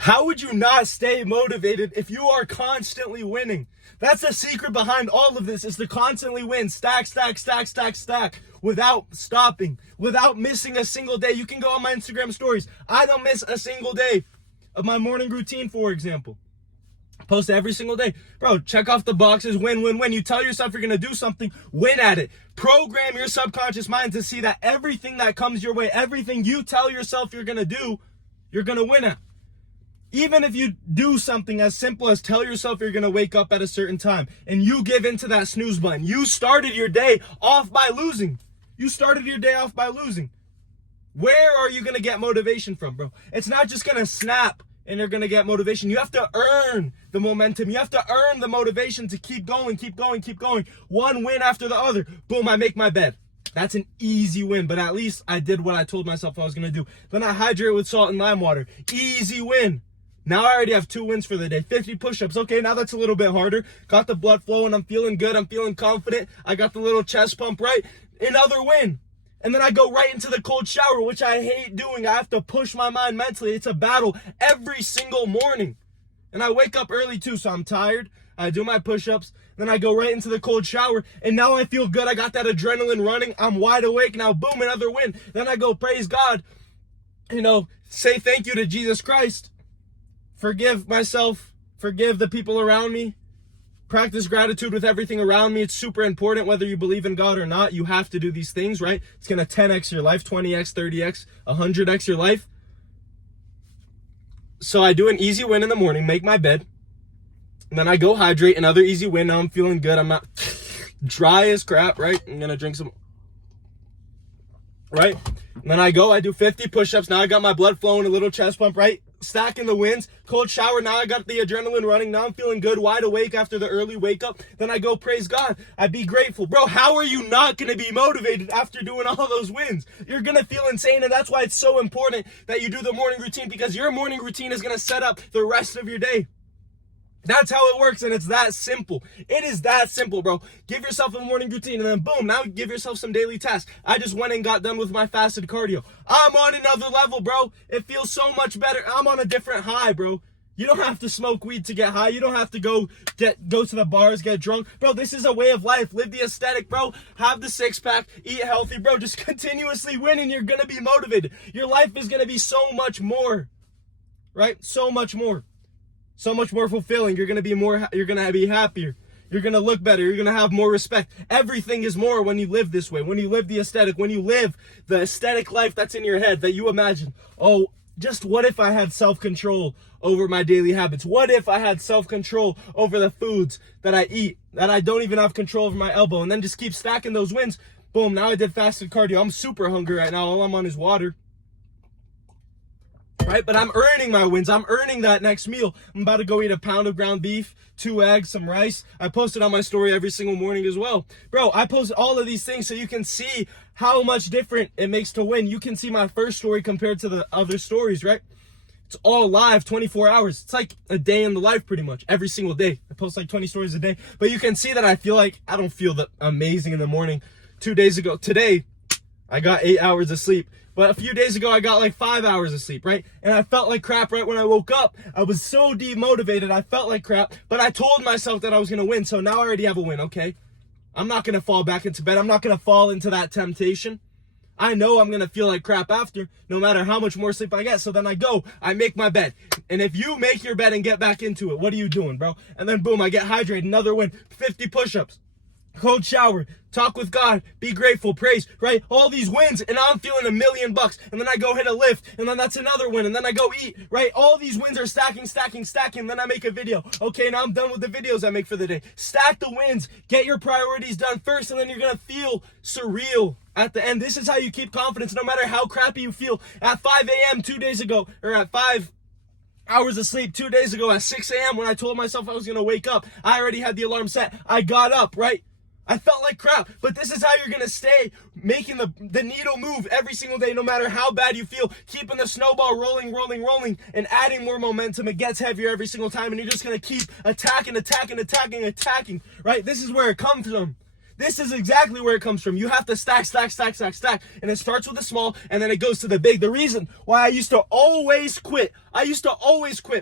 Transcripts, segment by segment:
How would you not stay motivated if you are constantly winning? That's the secret behind all of this, is to constantly win. Stack, stack, stack, stack, stack. Without stopping. Without missing a single day. You can go on my Instagram stories. I don't miss a single day of my morning routine, for example. Post every single day. Bro, check off the boxes. Win, win, win. You tell yourself you're going to do something. Win at it. Program your subconscious mind to see that everything that comes your way, everything you tell yourself you're going to do, you're going to win at. Even if you do something as simple as tell yourself you're going to wake up at a certain time and you give into that snooze button, you started your day off by losing. You started your day off by losing. Where are you going to get motivation from, bro? It's not just going to snap and you're going to get motivation. You have to earn the momentum. You have to earn the motivation to keep going, keep going, keep going. One win after the other. Boom, I make my bed. That's an easy win, but at least I did what I told myself I was going to do. Then I hydrate with salt and lime water. Easy win. Now I already have 2 wins for the day. 50 push-ups. Okay, now that's a little bit harder. Got the blood flowing. I'm feeling good. I'm feeling confident. I got the little chest pump, right? Another win. And then I go right into the cold shower, which I hate doing. I have to push my mind mentally. It's a battle every single morning. And I wake up early too, so I'm tired. I do my push-ups. Then I go right into the cold shower. And now I feel good. I got that adrenaline running. I'm wide awake. Now, boom, another win. Then I go praise God. Say thank you to Jesus Christ. Forgive myself, forgive the people around me, practice gratitude with everything around me. It's super important whether you believe in God or not. You have to do these things, right? It's going to 10x your life, 20x, 30x, 100x your life. So I do an easy win in the morning, make my bed, and then I go hydrate, another easy win. Now I'm feeling good. I'm not dry as crap, right? I'm going to drink some, right? And then I do 50 push-ups. Now I got my blood flowing, a little chest pump, right? Stacking the wins, cold shower. Now I got the adrenaline running. Now I'm feeling good, wide awake after the early wake up. Then I go praise God. I be grateful. Bro, how are you not going to be motivated after doing all those wins? You're going to feel insane, and that's why it's so important that you do the morning routine, because your morning routine is going to set up the rest of your day. That's how it works, and it's that simple. It is that simple, bro. Give yourself a morning routine, and then boom, now give yourself some daily tasks. I just went and got done with my fasted cardio. I'm on another level, bro. It feels so much better. I'm on a different high, bro. You don't have to smoke weed to get high. You don't have to go to the bars, get drunk. Bro, this is a way of life. Live the aesthetic, bro. Have the six-pack. Eat healthy, bro. Just continuously win, and you're going to be motivated. Your life is going to be so much more, right? So much more. So much more fulfilling. You're going to be happier. You're going to look better. You're going to have more respect. Everything is more when you live this way. When you live the aesthetic. When you live the aesthetic life that's in your head that you imagine. Oh, just what if I had self-control over my daily habits? What if I had self-control over the foods that I eat, that I don't even have control over my elbow? And then just keep stacking those wins. Boom, now I did fasted cardio. I'm super hungry right now. All I'm on is water. Right? But I'm earning my wins. I'm earning that next meal. I'm about to go eat a pound of ground beef, 2 eggs, some rice. I post it on my story every single morning as well. Bro, I post all of these things so you can see how much different it makes to win. You can see my first story compared to the other stories, right? It's all live, 24 hours. It's like a day in the life pretty much, every single day. I post like 20 stories a day. But you can see that I don't feel that amazing in the morning. 2 days ago, today, I got 8 hours of sleep. But a few days ago, I got like 5 hours of sleep, right? And I felt like crap right when I woke up. I was so demotivated. I felt like crap. But I told myself that I was going to win. So now I already have a win, okay? I'm not going to fall back into bed. I'm not going to fall into that temptation. I know I'm going to feel like crap after, no matter how much more sleep I get. So then I make my bed. And if you make your bed and get back into it, what are you doing, bro? And then boom, I get hydrated. Another win. 50 push-ups. Cold shower, talk with God, be grateful, praise, right? All these wins, and I'm feeling $1,000,000. And then I go hit a lift, and then that's another win, and then I go eat, right? All these wins are stacking, and then I make a video. Okay, now I'm done with the videos I make for the day. Stack the wins, get your priorities done first, and then you're gonna feel surreal at the end. This is how you keep confidence, no matter how crappy you feel. At 5 a.m. 2 days ago, or at 5 hours of sleep 2 days ago, at 6 a.m. when I told myself I was gonna wake up, I already had the alarm set. I got up, right? I felt like crap, but this is how you're going to stay making the needle move every single day, no matter how bad you feel, keeping the snowball rolling, and adding more momentum. It gets heavier every single time, and you're just going to keep attacking, right? This is where it comes from. This is exactly where it comes from. You have to stack, stack, stack, stack, stack. And it starts with the small and then it goes to the big. The reason why I used to always quit,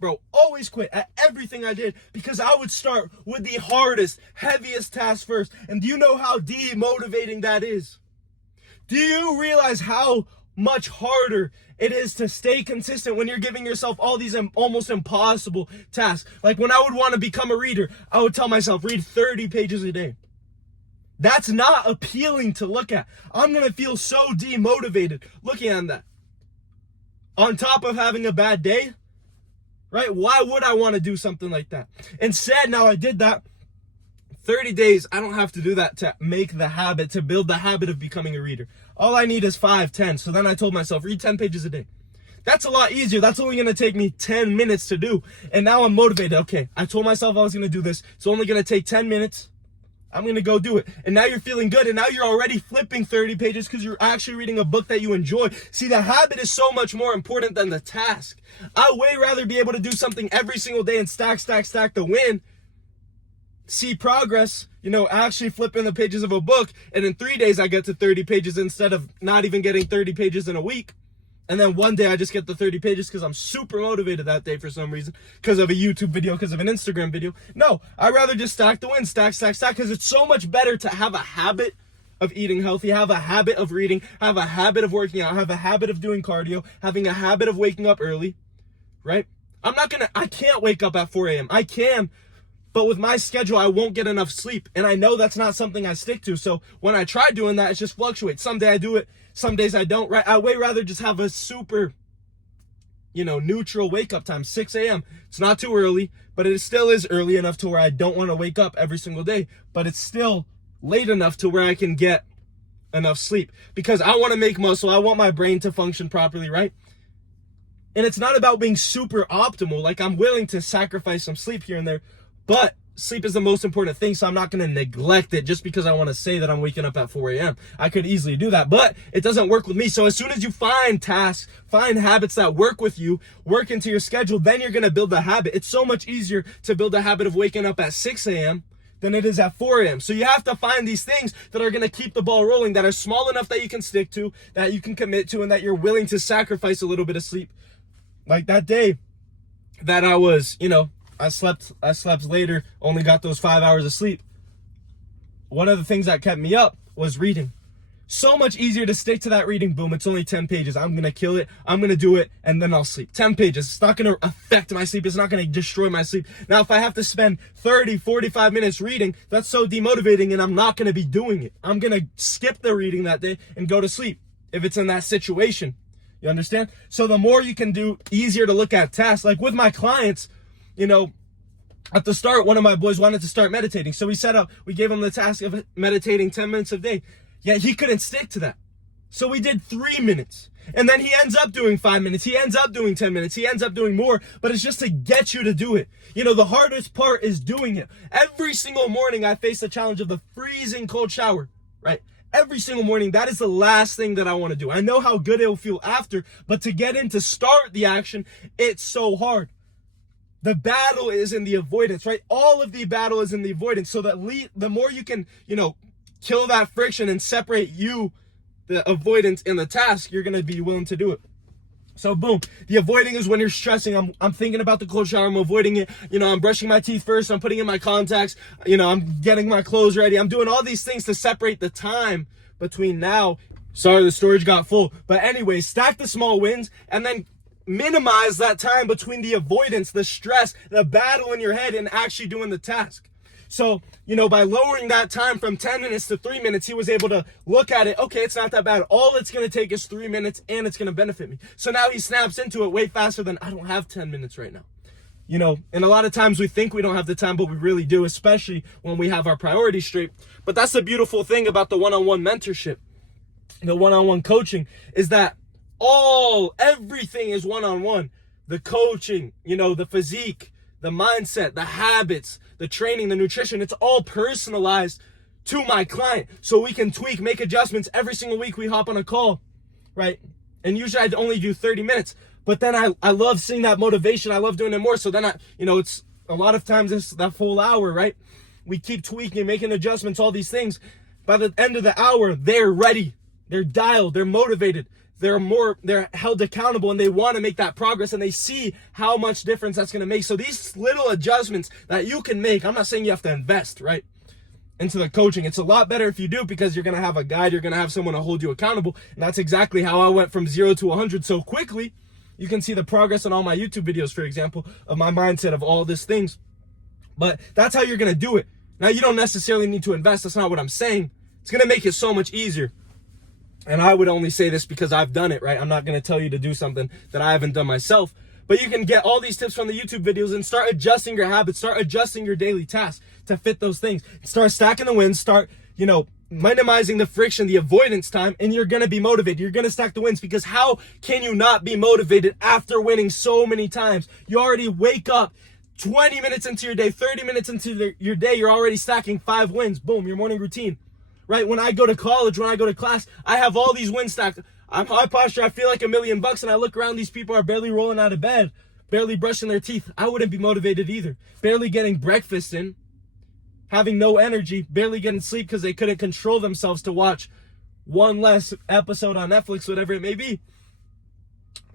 bro, always quit at everything I did, because I would start with the hardest, heaviest task first. And do you know how demotivating that is? Do you realize how much harder it is to stay consistent when you're giving yourself all these almost impossible tasks? Like when I would want to become a reader, I would tell myself, read 30 pages a day. That's not appealing to look at. I'm going to feel so demotivated looking at that. On top of having a bad day, right? Why would I want to do something like that? Instead, now I did that. 30 days, I don't have to do that to make the habit, to build the habit of becoming a reader. All I need is 5, 10. So then I told myself, read 10 pages a day. That's a lot easier. That's only going to take me 10 minutes to do. And now I'm motivated. Okay, I told myself I was going to do this. It's only going to take 10 minutes. I'm going to go do it. And now you're feeling good. And now you're already flipping 30 pages because you're actually reading a book that you enjoy. See, the habit is so much more important than the task. I'd way rather be able to do something every single day and stack, stack, stack to win. See progress, actually flipping the pages of a book, and in 3 days I get to 30 pages instead of not even getting 30 pages in a week. And then one day I just get the 30 pages because I'm super motivated that day for some reason, because of a YouTube video, because of an Instagram video. No, I'd rather just stack the win, stack, stack, stack, because it's so much better to have a habit of eating healthy, have a habit of reading, have a habit of working out, have a habit of doing cardio, having a habit of waking up early, right? I can't wake up at 4 a.m. I can, but with my schedule, I won't get enough sleep. And I know that's not something I stick to. So when I try doing that, it just fluctuates. Someday I do it, some days I don't, right? I'd way rather just have a super, neutral wake up time, 6 a.m. It's not too early, but it still is early enough to where I don't want to wake up every single day. But it's still late enough to where I can get enough sleep, because I want to make muscle. I want my brain to function properly, right? And it's not about being super optimal. Like, I'm willing to sacrifice some sleep here and there, but sleep is the most important thing, so I'm not going to neglect it just because I want to say that I'm waking up at 4 a.m. I could easily do that, but it doesn't work with me. So as soon as you find tasks, find habits that work with you, work into your schedule, then you're going to build the habit. It's so much easier to build a habit of waking up at 6 a.m. than it is at 4 a.m. So you have to find these things that are going to keep the ball rolling, that are small enough that you can stick to, that you can commit to, and that you're willing to sacrifice a little bit of sleep. Like that day that I was, I slept later, only got those 5 hours of sleep. One of the things that kept me up was reading. So much easier to stick to that reading. Boom, it's only 10 pages. I'm going to kill it. I'm going to do it, and then I'll sleep. 10 pages. It's not going to affect my sleep. It's not going to destroy my sleep. Now, if I have to spend 30, 45 minutes reading, that's so demotivating, and I'm not going to be doing it. I'm going to skip the reading that day and go to sleep if it's in that situation. You understand? So the more you can do, easier to look at tasks. Like with my clients, at the start, one of my boys wanted to start meditating. So we gave him the task of meditating 10 minutes a day. Yet he couldn't stick to that. So we did 3 minutes. And then he ends up doing 5 minutes. He ends up doing 10 minutes. He ends up doing more. But it's just to get you to do it. The hardest part is doing it. Every single morning I face the challenge of the freezing cold shower, right? Every single morning, that is the last thing that I want to do. I know how good it will feel after, but to get in to start the action, it's so hard. The battle is in the avoidance, right? All of the battle is in the avoidance. So that the more you can, kill that friction and separate the avoidance and the task, you're going to be willing to do it. So boom, the avoiding is when you're stressing. I'm thinking about the cold shower. I'm avoiding it. I'm brushing my teeth first. I'm putting in my contacts. I'm getting my clothes ready. I'm doing all these things to separate the time between now. Sorry, the storage got full. But anyway, stack the small wins and then minimize that time between the avoidance, the stress, the battle in your head, and actually doing the task. So, by lowering that time from 10 minutes to 3 minutes, he was able to look at it. Okay, it's not that bad. All it's going to take is 3 minutes and it's going to benefit me. So now he snaps into it way faster than I don't have 10 minutes right now. And a lot of times we think we don't have the time, but we really do, especially when we have our priorities straight. But that's the beautiful thing about the one-on-one mentorship, the one-on-one coaching, is that everything is one-on-one. The coaching, the physique, the mindset, the habits, the training, the nutrition, it's all personalized to my client. So we can tweak, make adjustments. Every single week we hop on a call, right? And usually I'd only do 30 minutes. But then I love seeing that motivation. I love doing it more. So then it's a lot of times it's that full hour, right? We keep tweaking, making adjustments, all these things. By the end of the hour, they're ready. They're dialed. They're motivated. They're held accountable, and they want to make that progress, and they see how much difference that's going to make. So these little adjustments that you can make, I'm not saying you have to invest, right, into the coaching. It's a lot better if you do, because you're going to have a guide. You're going to have someone to hold you accountable. And that's exactly how I went from 0 to 100 so quickly. You can see the progress on all my YouTube videos, for example, of my mindset of all these things. But that's how you're going to do it. Now, you don't necessarily need to invest. That's not what I'm saying. It's going to make it so much easier. And I would only say this because I've done it, right? I'm not going to tell you to do something that I haven't done myself. But you can get all these tips from the YouTube videos and start adjusting your habits, start adjusting your daily tasks to fit those things. Start stacking the wins, start, minimizing the friction, the avoidance time, and you're going to be motivated. You're going to stack the wins, because how can you not be motivated after winning so many times? You already wake up 20 minutes into your day, 30 minutes into your day, you're already stacking 5 wins. Boom, your morning routine. Right? When I go to college, when I go to class, I have all these wins stacked. I'm high posture. I feel like $1 million, and I look around. These people are barely rolling out of bed, barely brushing their teeth. I wouldn't be motivated either. Barely getting breakfast in, having no energy, barely getting sleep because they couldn't control themselves to watch one less episode on Netflix, whatever it may be.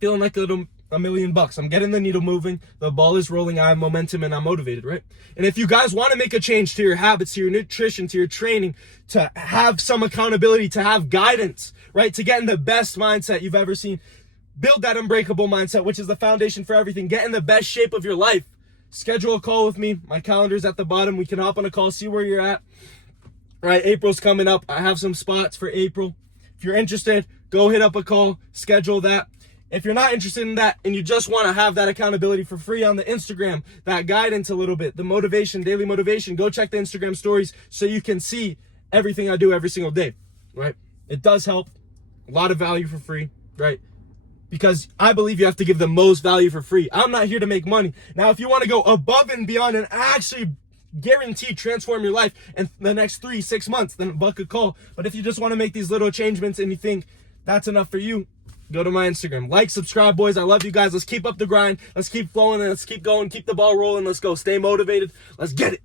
Feeling like $1 million. I'm getting the needle moving. The ball is rolling. I have momentum, and I'm motivated, right? And if you guys want to make a change to your habits, to your nutrition, to your training, to have some accountability, to have guidance, right? To get in the best mindset you've ever seen, build that unbreakable mindset, which is the foundation for everything. Get in the best shape of your life. Schedule a call with me. My calendar's at the bottom. We can hop on a call, see where you're at. Right, April's coming up. I have some spots for April. If you're interested, go hit up a call, schedule that. If you're not interested in that and you just want to have that accountability for free on the Instagram, that guidance a little bit, the motivation, daily motivation, go check the Instagram stories so you can see everything I do every single day, right? It does help. A lot of value for free, right? Because I believe you have to give the most value for free. I'm not here to make money. Now, if you want to go above and beyond and actually guarantee transform your life in the next 3-6 months, then book a call. But if you just want to make these little changements and you think that's enough for you, go to my Instagram. Like, subscribe, boys. I love you guys. Let's keep up the grind. Let's keep flowing. Let's keep going. Keep the ball rolling. Let's go. Stay motivated. Let's get it.